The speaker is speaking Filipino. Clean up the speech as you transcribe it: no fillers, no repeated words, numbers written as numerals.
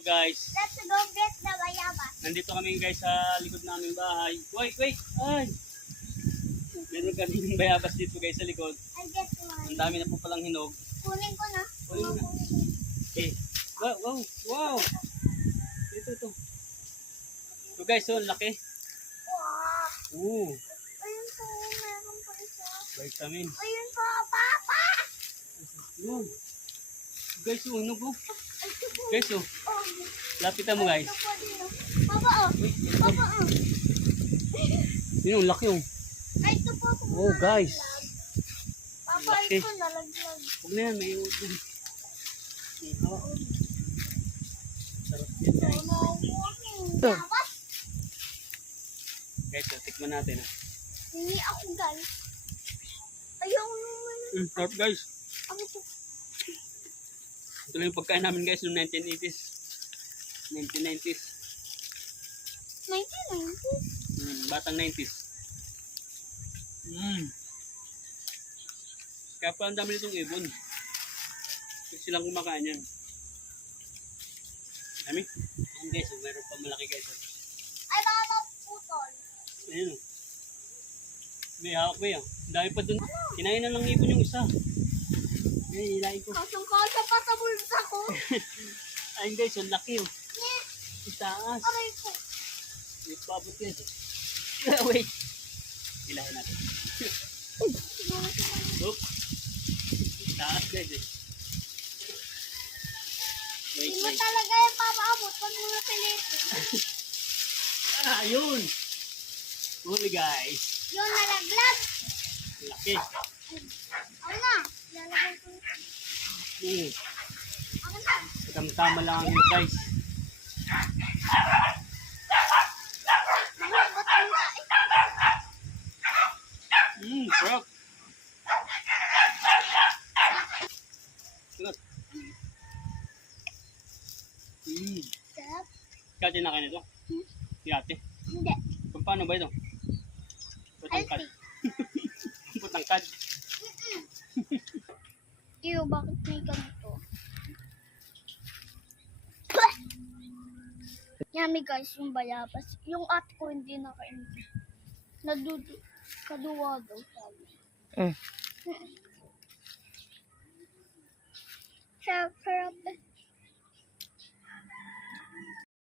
So guys, Let's go get the bayabas. nandito kami guys sa likod naming bahay. Wait, ay! Meron kaming bayabas dito guys sa likod. I get one. Ang dami na po palang hinog. Kunin ko na. Kunin mo na. Okay. Wow! Ito. So guys, so laki. Wow. Oo, Ayun po, meron pa isa. vitamin. Ayun po, Papa. Yun. Guys, so hinog oh. Ito po. Guys, so Oh. lapitan mo guys. Ito po din. Papa, oh. Wait, Papa, oh. yun, laki oh. Ay, ito po. Oh guys. Papa, Laki. ito nalaglag. Huwag na yan, may iwan dyan. Sarap yan guys. Bayabas. Guys, so, tikman natin ah. Hindi ako guys. Ayaw naman. Sarap guys. Ako po. Ito lang yung pagkain namin guys noong 1980s. 1990s. 1990. Batang 90s. Kaya pa ang dami nitong ibon. Kasi silang kumakain yan. Dami. Ayan guys, oh, meron pa malaki guys. Oh. Ay, baka maputol. Ayun oh. May hawak ba yan? Ang dami pa dun. Kinain na lang ibon yung isa. Ayan, hilain ko. Kasang-kasa pa sa bulsa ko. Ayun guys, ang laki oh. Yeah. Itaas. Aray ko. May pabot guys. Oh. Wait. Hilahin natin. Oops. Itaas guys eh. Wait. Hindi mo talaga yung papaabot pag mga pilitin. Yun. Huli guys. Yung nalaglag. Laki. Ako na. Lalagay ko. Ako na. Tama lang yun guys. Malambot yung kain. Sarap. Sarap. Sarap. Kati na kayo nito? Si ate. Hindi. Kung paano ba ito? Patangkad. Patangkad. Ew, bakit may ganito? Yummy guys, yung bayabas. Yung ate ko hindi nakain. Kaduwa daw sabi. Sarap, sarap.